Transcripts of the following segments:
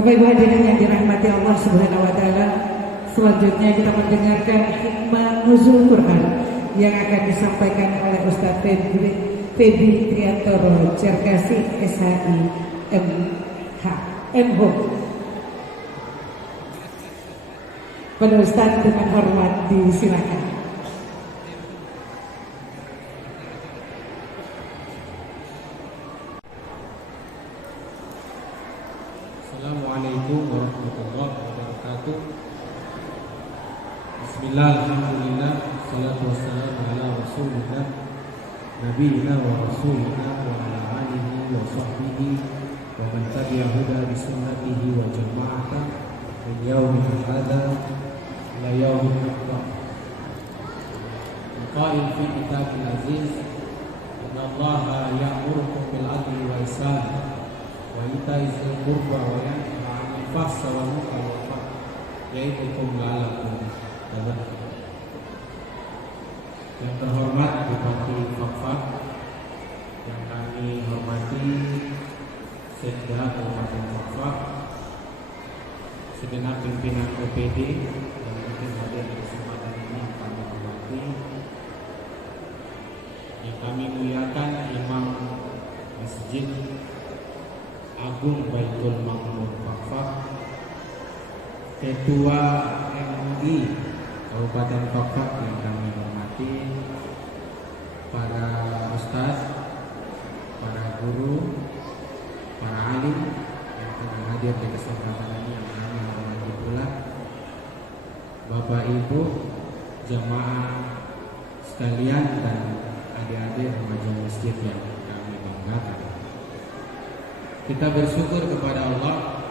Bapak Ibu hadirin yang dirahmati Allah Subhanahu wa taala, selanjutnya kita mendengarkan hikmah nuzul Quran yang akan disampaikan oleh Ustaz Febri Triantoro Cerkasi SHI MH. Pada Ustaz dengan hormat disilakan. Assalamualaikum warahmatullahi wabarakatuh. Bismillah, alhamdulillah, salatu wassalamu ala rasulillah nabiyina wa rasulina wa ala alihi wa sahbihi wa man tabi'a huda bi sunnatihi wa jama'ata min yawmin hadha ila yawmin akbar. Qail fi kitabil aziz, inna allaha ya'murukum bil adli wa ihsan wa ita'i dzil qurba wa yanha 'anil fahsya'i wal munkari wal baghi ya'idukum la'allakum tadhakkarun. Yang terhormat Bupati Fakfak, yang kami hormati Sekda Kabupaten Fakfak, segenap pimpinan OPD yang mungkin hadir di kesempatan ini yang kami hormati, yang kami muliakan Imam Masjid Agung Baitul Maqmur Fakfak, Ketua MUI Kabupaten Fakfak yang kami hormati, para ustaz, para guru, para alim yang telah hadir di kesempatan ini yang kami hormati pula, Bapak Ibu jamaah sekalian dan adik-adik remaja masjid yang kami banggakan. Kita bersyukur kepada Allah,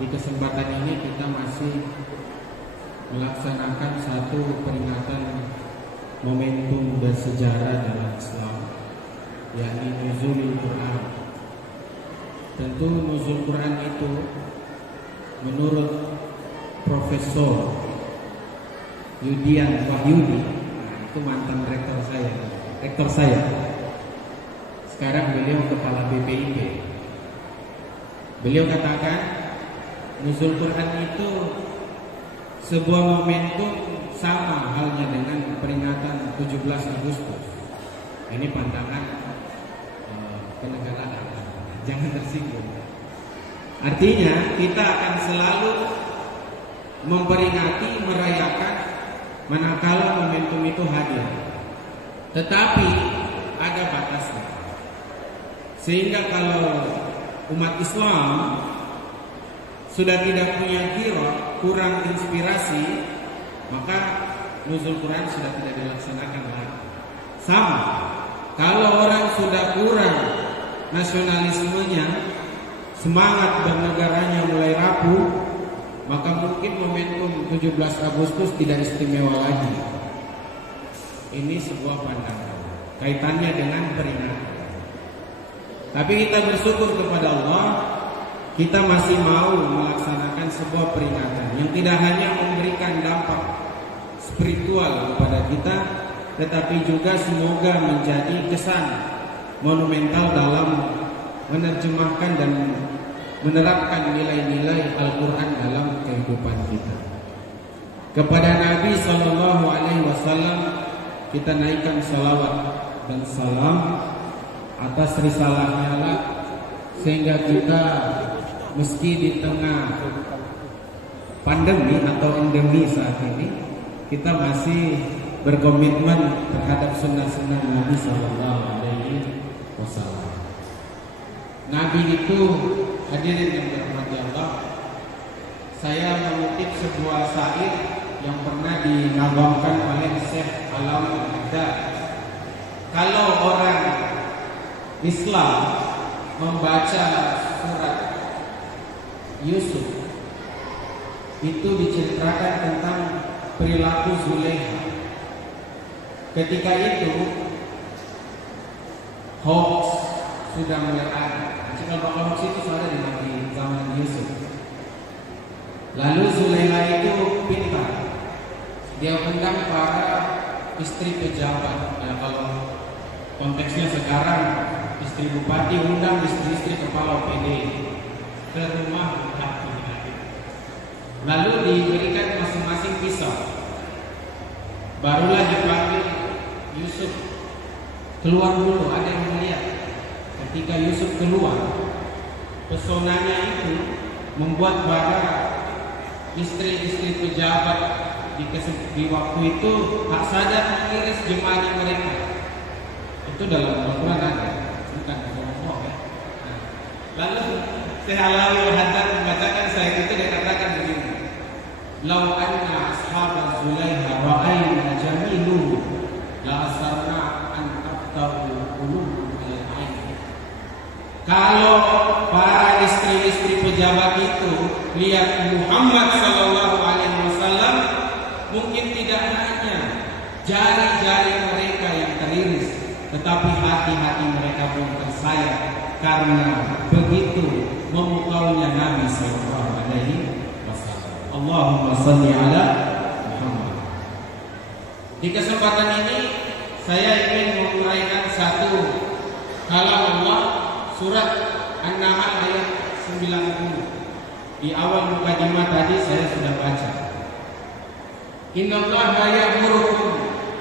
di kesempatan ini kita masih melaksanakan satu peringatan momentum bersejarah dalam Islam, yakni nuzulul Quran. Tentu nuzul Quran itu menurut Profesor Yudian Wahyudi, itu mantan rektor saya. Sekarang beliau kepala BPIP. Beliau katakan nuzul Quran itu sebuah momentum sama halnya dengan peringatan 17 Agustus. Ini pandangan kenegaraan, jangan tersinggung. Artinya kita akan selalu memperingati, merayakan manakala momentum itu hadir. Tetapi ada batasnya. Sehingga kalau umat Islam sudah tidak punya kira, kurang inspirasi, maka nuzul Quran sudah tidak dilaksanakan lagi. Sama, kalau orang sudah kurang nasionalismenya, semangat bernegaranya mulai rapuh, maka mungkin momentum 17 Agustus tidak istimewa lagi. Ini sebuah pandangan kaitannya dengan peringatan. Tapi kita bersyukur kepada Allah, kita masih mau melaksanakan sebuah peringatan yang tidak hanya memberikan dampak spiritual kepada kita, tetapi juga semoga menjadi kesan monumental dalam menerjemahkan dan menerapkan nilai-nilai Al-Quran dalam kehidupan kita. Kepada Nabi SAW kita naikkan salawat dan salam atas risalahnya lah, sehingga kita meski di tengah pandemi atau endemi saat ini, kita masih berkomitmen terhadap sunnah-sunnah Nabi Sallallahu Alaihi Wasallam. Nabi itu, hadirin yang dirahmati Allah, saya mengutip sebuah syair yang pernah dinagwamkan oleh Syekh Alam Al-Haddad. Kalau orang Islam membaca surat Yusuf, itu diceritakan tentang perilaku Zulaikha. Ketika itu hoax sudah mulai ada. Kalau hoax itu sudah di zaman Yusuf. Lalu Zulaikha itu pintar, dia undang para istri pejabat. Nah, kalau konteksnya sekarang, istri bupati undang istri-istri kepala OPD ke rumah bupati. Lalu diberikan masing-masing pisau. Barulah dipanggil Yusuf keluar dulu. Ada yang melihat ketika Yusuf keluar, pesonanya itu membuat para istri-istri pejabat di waktu itu tak sadar mengiris jemaah mereka. Itu dalam Al-Quran ada, bukan ngomong ya. Lalu Syekh Alawi Haddad membacakan saya itu, dia katakan begini: "Lau anna ashab Zulaiha ra'ayna jamilu la asarna an taqta'u qulubum ila ain." Kalau para istri-istri pejabat itu lihat Muhammad sallallahu alaihi wasallam, mungkin tidak hanya jari-jari mereka yang teriris, tetapi hati-hati mereka pun tersayat karena begitu memukaunya Nabi sallallahu alaihi wasallam. Allahumma shalli ala Muhammad. Di kesempatan ini saya ingin menguraikan satu kalam Allah, surat An-Nahl ayat 90. Di awal mukadimah tadi saya sudah baca. Innallaha ya'murukum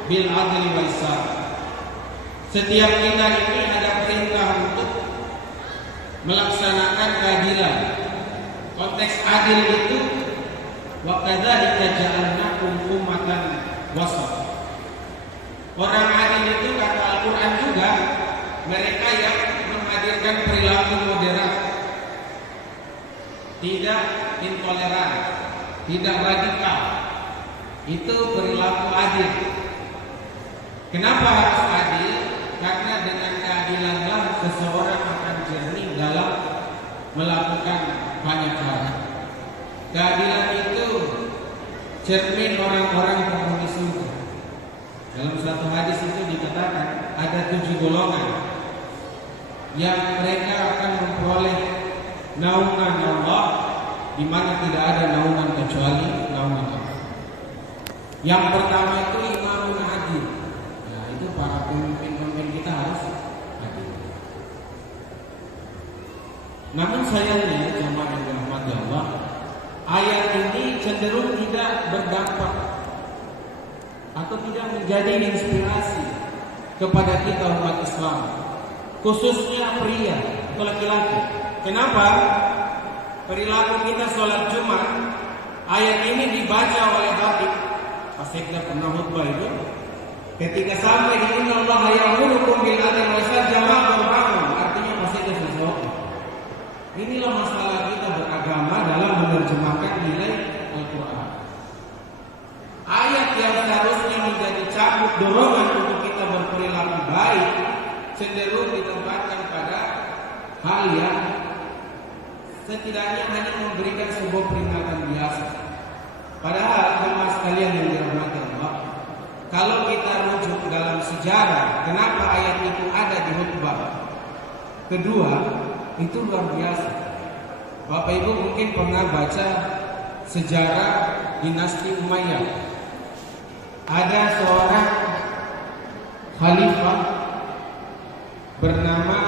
bil 'adli wal ihsan. Setiap kita ini ada perintah untuk melaksanakan keadilan. Konteks adil itu wa kadzalika ja'alnakum ummatan wasat. Orang adil itu kata Al-Qur'an juga mereka yang menghadirkan perilaku moderat, tidak intoleran, tidak radikal. Itu perilaku adil. Kenapa harus adil? Karena dengan keadilanlah seseorang akan jernih dalam melakukan banyak hal. Keadilan itu cermin orang-orang penghuni surga. Dalam satu hadis itu dikatakan ada 7 golongan yang mereka akan memperoleh naungan Allah, di mana tidak ada naungan kecuali naungan Allah. Yang pertama itu imamun adil. Nah, itu para pemimpin kita harus adil. Namun sayangnya jemaah yang dirahmati Allah, ayat ini cenderung tidak berdampak atau tidak menjadi inspirasi kepada kita umat Islam, khususnya pria atau laki-laki. Kenapa? Perilaku kita sholat Jumat, ayat ini dibaca oleh Habib Pasekda pernah khutbah itu. Ketika sampai di inna Allah ya'murukum bil 'adli wal ihsan jamaah berbangun, artinya Pasekda sesuatu. Inilah masalah kita beragama dalam menerjemahkan nilai Al-Quran. Ayat yang seharusnya menjadi cambuk dorongan untuk kita berperilaku baik cenderung ditempatkan pada hal yang setidaknya hanya memberikan sebuah peringatan biasa. Padahal jemaah sekalian yang dirahmati Allah, kalau kita rujuk dalam sejarah kenapa ayat itu ada di khutbah kedua, itu luar biasa. Bapak Ibu mungkin pernah baca sejarah dinasti Umayyah. Ada seorang khalifah bernama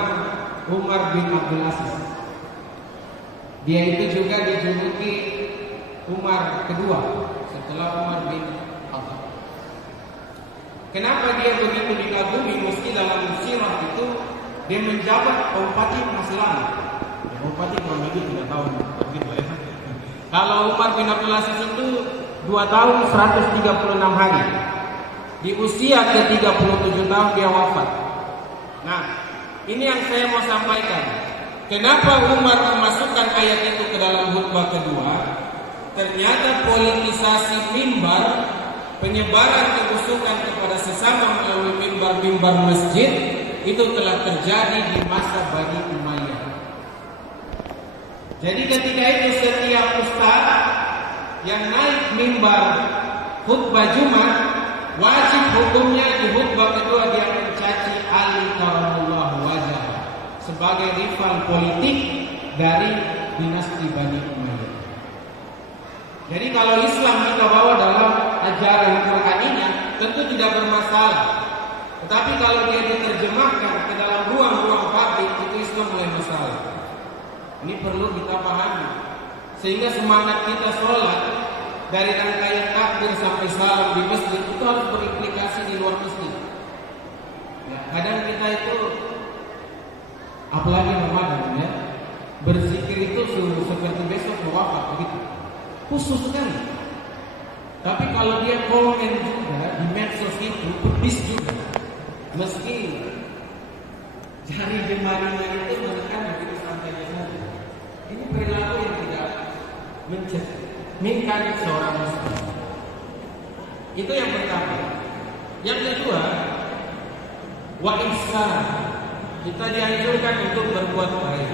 Umar bin Abdul Aziz. Dia itu juga dijuluki Umar kedua setelah Umar bin Khattab. Kenapa dia begitu dikagumi? Meski dalam sirah itu dia menjabat Bupati Islam. Bupati kurang lebih 3 tahun. Kalau Umar bin Abdul Aziz itu 2 tahun 136 hari. Di usia ke-37 tahun dia wafat. Nah, ini yang saya mau sampaikan. Kenapa Umar memasukkan ayat itu ke dalam khutbah kedua? Ternyata politisasi mimbar, penyebaran kebusukan kepada sesama melalui mimbar-mimbar masjid itu telah terjadi di masa Bani Umayyah. Jadi ketika itu setiap ustaz yang naik mimbar khutbah Jumat, wajib hukumnya di khutbah kedua dia mencaci Ali Karamullah wajah sebagai rival politik dari dinasti Bani Umayyah. Jadi kalau Islam kita bawa dalam ajaran Qur'aninya tentu tidak bermasalah. Tetapi kalau dia diterjemahkan ke dalam ruang-ruang publik, itu Islam mulai masalah. Ini perlu kita pahami. Sehingga semangat kita sholat dari rangkaian takbir sampai salam di masjid itu harus berimplikasi di luar masjid. Ya, kadang kita itu, apalagi Ramadan ya, berzikir itu seperti besok mau wafat begitu, khusus sekali. Tapi kalau dia komen juga di medsos itu pedis juga, meski jari jemarinya itu menekan begitu santai saja. Ini perilaku yang tidak mencerminkan seorang muslim. Itu yang pertama. Yang kedua, wa ihsan. Kita dianjurkan untuk berbuat baik.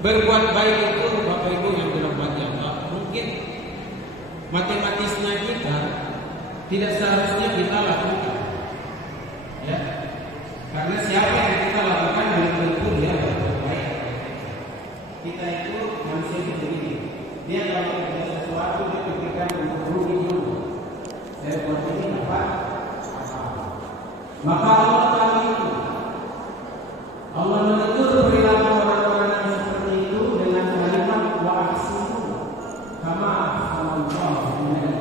Berbuat baik itu Bapak Ibu yang belum baca, mungkin matematisnya kita tidak seharusnya kita lakukan. Ya. Karena siapa yang kita lakukan belum tentu dia berbuat baik. Kita itu manusia itu begini. Dia kalau ada sesuatu dia pikirkan untuk rugi dulu. Saya buat ini apa? Maka Allah tahu itu. Allah menegur perilaku orang-orang yang seperti itu dengan kalimat wa ahsinu kama ahsanallahu ilaik.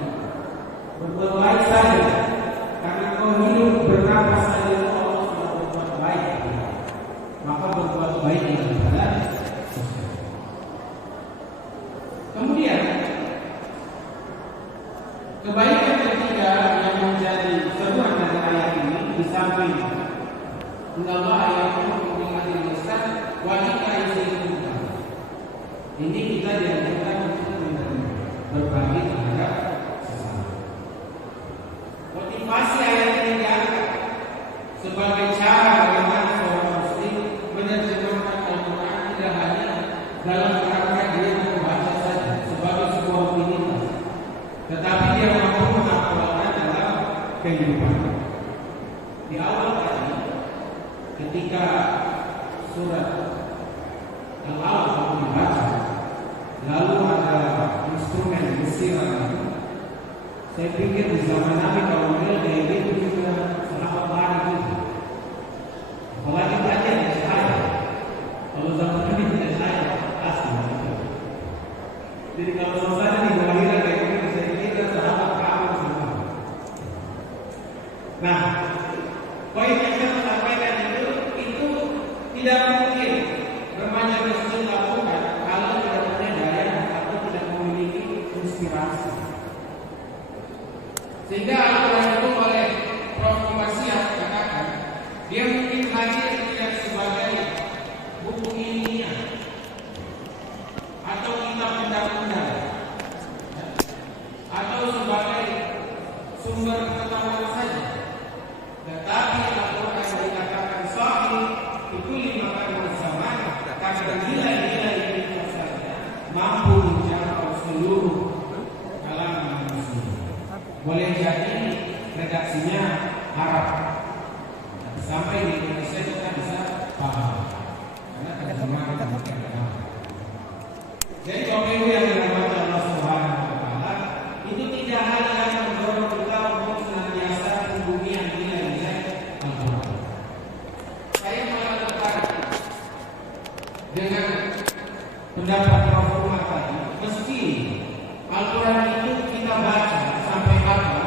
Berbuat baik saja. Karena kau hidup bernapas saja Allah sudah berbuat baik. Maka berbuat baik yang benar. Kemudian kebaikan ketiga yang menjadi seruan dari ayat ini di samping Allah ayat mengingatkan lisan wanita yang ini kita dianjurkan untuk berbagi terhadap sesama. Motivasi ayat ini diangkat sebagai cara bagaimana seorang muslim menerjemahkan Al-Quran tidak hanya dalam kerangka dia membaca saja sebagai sebuah rutinitas, tetapi dia mampu mengamalkan dalam kehidupan. Di awal tadi, ketika surat Al-Alaq dibaca, lalu ada instrumen musiran. Saya pikir di zaman Nabi kalau beliau kayak gitu juga sahabat lari gitu. Apalagi belajar dari saya. Kalau zaman Nabi tidak saya asli. Jadi kalau suasana di Bawahira kayak gitu saya kira sahabat kamu semua. Nah, poin yang saya sampaikan itu tidak mungkin remaja muslim lakukan kalau tidak punya daya atau tidak memiliki inspirasi. Sehingga Al-Quran itu oleh Prof. Muhammad katakan dia mungkin hadir tidak sebagai buku ilmiah atau kitab undang-undang atau sebagai sumber pengetahuan saja, tetapi Al-Quran dikatakan sahih itu lima kali zaman karena nilai-nilai itu saja mampu menjangkau seluruh kalangan manusia. Boleh jadi redaksinya Arab, sampai di Indonesia kita bisa paham karena terjemahan kita Arab. Jadi Bapak Ibu yang dirahmati Allah Subhanahu wa taala, itu tidak hanya mendorong kita untuk senantiasa pembumian nilai-nilai Al-Quran. Saya malah tertarik dengan pendapat Prof. Umar tadi, meski Al-Quran itu kita baca sampai apa,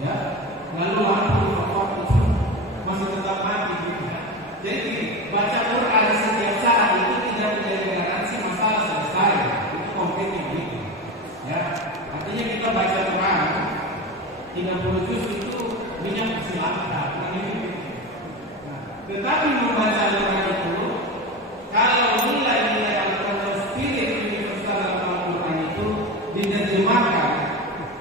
ya, lalu waktu itu masih tetap mati gitu. Jadi baca Quran setiap saat itu tidak menjadi garansi masalah selesai. Itu konkretnya gitu. Ya, artinya kita baca Quran 30 juz itu minyak masih langka. Tetapi membaca Quran itu kalau nilai-nilai Al-Quran spirit universal dalam Al-Quran itu diterjemahkan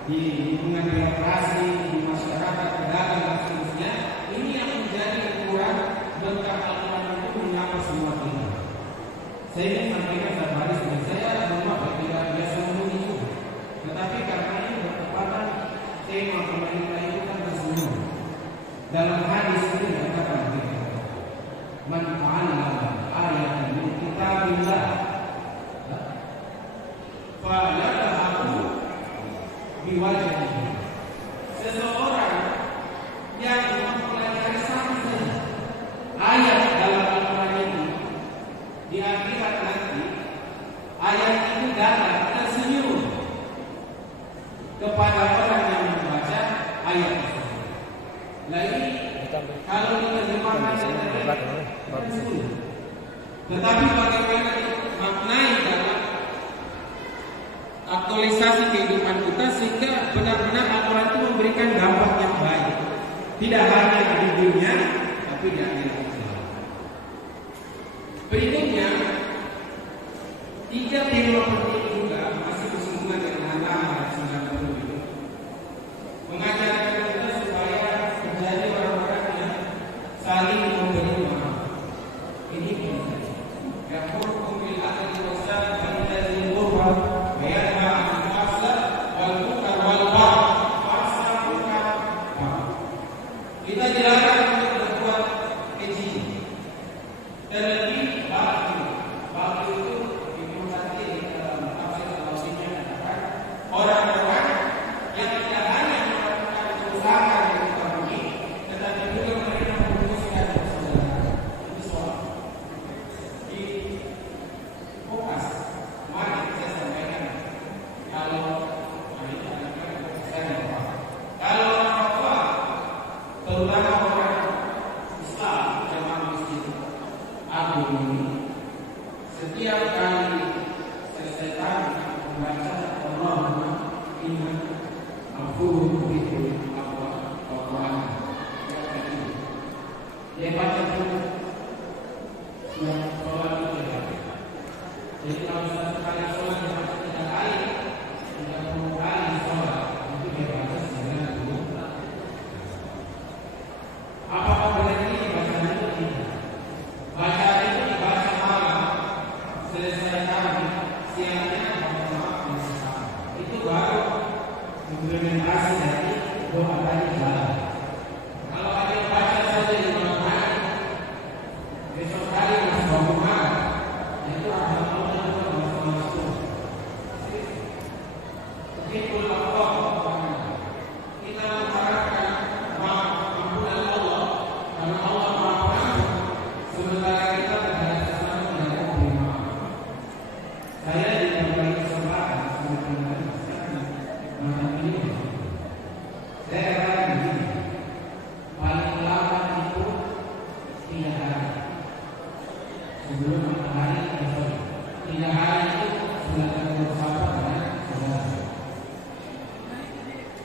di lingkungan birokrasi, di masyarakat, pedagang dan seterusnya, ini yang menjadi ukuran berkat Al-Quran itu menyapa semua kita. Saya ingin sampaikan satu hari sebelum saya rumah tidak biasa ngomong itu, tetapi karena ini bertepatan tema pemerintah itu kan tersenyum. Dalam hadis itu dikatakan kita, man ta'allama ayatan min kitabillah fa yatahu biwajhihi. Seseorang yang mempelajari satu saja ayat dalam Al-Quran ini di akhirat nanti ayat sulit. Tetapi bagaimana maknai dalam aktualisasi kehidupan kita sehingga benar-benar Al-Quran itu memberikan dampak yang baik, tidak hanya di dunia tapi di akhirat. Berikutnya, 3 tema penting juga masih bersinggungan dengan agama dan 90 itu mengajarkan kita supaya menjadi orang-orang yang saling memberi maaf. Ini penting. Yaqulu bil adli wa ihsan wa ila qurba wa yanha 'anil fahsya wal munkar wal baghi fa'sabuka. Kita dilarang untuk berbuat keji. Terlebih baghi. Baghi itu dimaksudkan dalam tafsir al-Wasitiyah mengatakan orang-orang yang tidak hanya melakukan kerusakan di muka bumi, tetapi juga mereka memutuskan persaudaraan. Itu soal di fokus. Kemarin saya sampaikan kalau orang Papua, terutama orang Islam jamaah masjid Agung ini, setiap kali selesai membaca Allahumma inna afuwwun bihi Al-Quran, dia baca dulu yang sholat itu. Jadi kalau satu kali sholat dia baca 3 kali, 30 kali sholat itu dia baca 92. Apakah berarti bacaan itu tidak? Bacaan itu dibaca malam, selesai siangnya maaf itu baru implementasi dari doa tadi jalan. Kalau ada yang baca saja di malam hari, besok hari masih bangun malam, itu akan masuk. Begitu Allah kita mengharapkan ampunan Allah karena Allah Maha Pengampun, sementara kita berada sesama yang memberi maaf. Saya diberi kesempatan malam ini. Saya katakan begini, paling lama itu 3 hari sebelum matahari besok. 3 hari itu sudah bersama dengan saudara.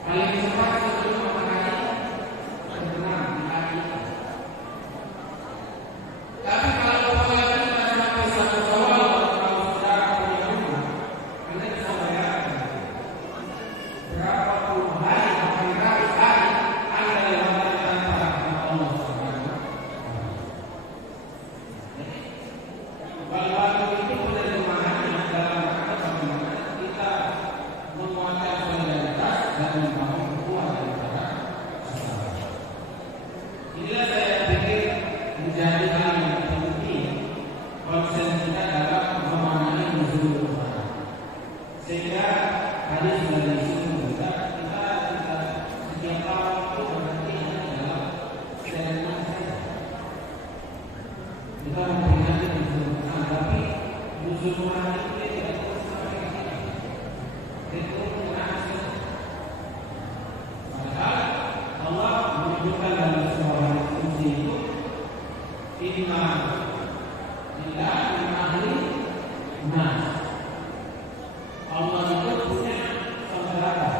Paling cepat sebelum matahari terbenam di kaki. Tapi kalau pola kita sampai 1 Syawal, kalau saudara punya rumah, Anda bisa bayangkan berapa puluh hari, bahkan ratus hari Anda lewatkan tanpa rahmat Allah Subhanahu wa Ta'ala. Waktu itu boleh memahami dalam rangka bagaimana kita menguatkan solidaritas dan membangun kekuatan antara sesama. Inilah saya pikir menjadi hal yang penting konsen kita dalam memaknai nuzul Quran. Sehingga tadi sudah disinggung juga kita setiap tahun itu berarti dalam seremoni saja. Kita memperingati nuzul Quran, tapi nuzul Quran itu tidak terus sampai ke sini. Itu mengakhir. Padahal Allah menyebutkan dalam surah Al-Qur'an itu inna lillahi min ahli nas. Allah itu punya saudara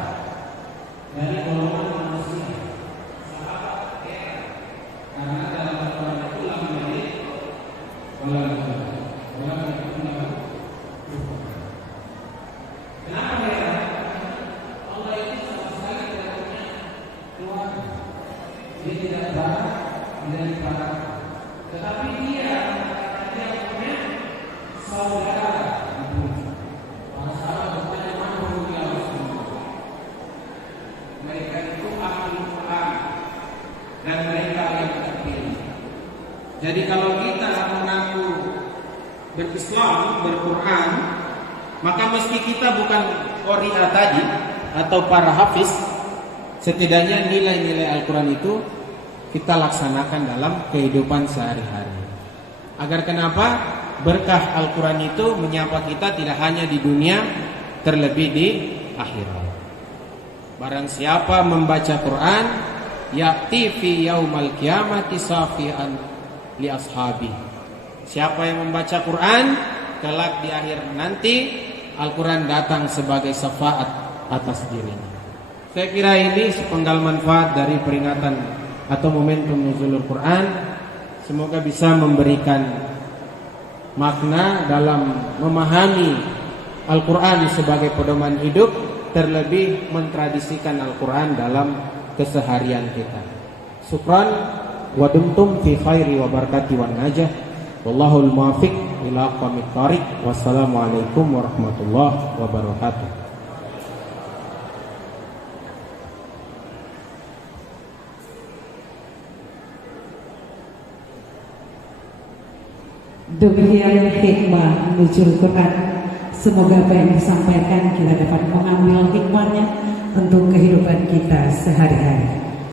dari golongan manusia, sahabat era. Karena dalam Al-Quran itu lam yalid wa lam yulad. Kenapa ya? Allah itu sama sekali tidak punya keluarga. Dia tidak berada dari para, tetapi dia punya saudara. Para sahabat bertanya, mana ya Rasulullah? Mereka itu ahli Quran dan mereka yang terpilih. Jadi kalau kita mengaku berislam, berquran, maka mesti kita bukan qari'ah tadi atau para hafiz. Setidaknya nilai-nilai Al-Quran itu kita laksanakan dalam kehidupan sehari-hari. Agar kenapa? Berkah Al-Quran itu menyapa kita tidak hanya di dunia, terlebih di akhirat. Barang siapa membaca Quran, ya'ti fi yaumal qiyamati safian li ashabi. Siapa yang membaca Quran, kelak di akhir nanti Al-Quran datang sebagai syafaat atas dirinya. Saya kira ini sepenggal manfaat dari peringatan atau momentum nuzulul Quran. Semoga bisa memberikan makna dalam memahami Al-Quran sebagai pedoman hidup, terlebih mentradisikan Al-Quran dalam keseharian kita. Syukran wa dumtum fi khairi wa barakati wan najah. Wallahul muwaffiq ila aqwamit thariq. Wassalamualaikum warahmatullahi wabarakatuh. Demikian hikmah nuzul Quran. Semoga apa yang disampaikan kita dapat mengambil hikmahnya untuk kehidupan kita sehari-hari.